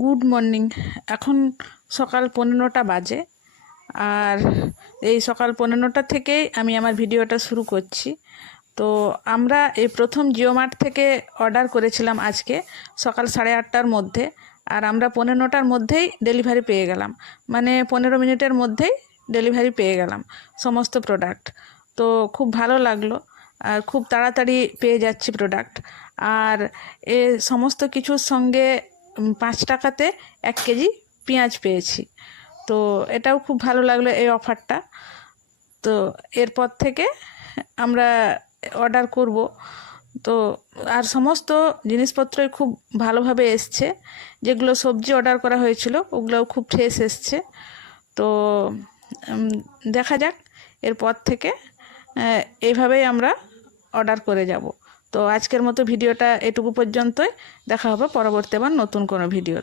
Good morning. এখন সকাল 15টা বাজে, আর এই সকাল 15টা থেকেই আমি আমার ভিডিওটা শুরু করছি। তো আমরা এই প্রথম জিও মার্ট থেকে অর্ডার করেছিলাম আজকে সকাল 8:30টার মধ্যে, আর আমরা 15টার মধ্যেই ডেলিভারি পেয়ে গেলাম, মানে 15 মিনিটের মধ্যেই ডেলিভারি পেয়ে গেলাম সমস্ত প্রোডাক্ট। তো খুব ভালো লাগলো, আর খুব তাড়াতাড়ি পেয়ে যাচ্ছি প্রোডাক্ট। আর এ সমস্ত কিছুর সঙ্গে 5 টাকাতে 1 কেজি পেঁয়াজ পেয়েছি। তো এটাও খুব ভালো লাগলো এই অফারটা। তো এরপর থেকে আমরা অর্ডার করব। তো আর সমস্ত জিনিসপত্রই খুব ভালোভাবে এসছে, যেগুলো সবজি অর্ডার করা হয়েছিল ওগুলোও খুব ফ্রেশ এসছে। তো দেখা যাক এরপর থেকে এইভাবেই আমরা অর্ডার করে যাব। তো আজকের মতো ভিডিওটা এটুকু পর্যন্তই। দেখা হবে পরবর্তী আবার নতুন কোনো ভিডিও।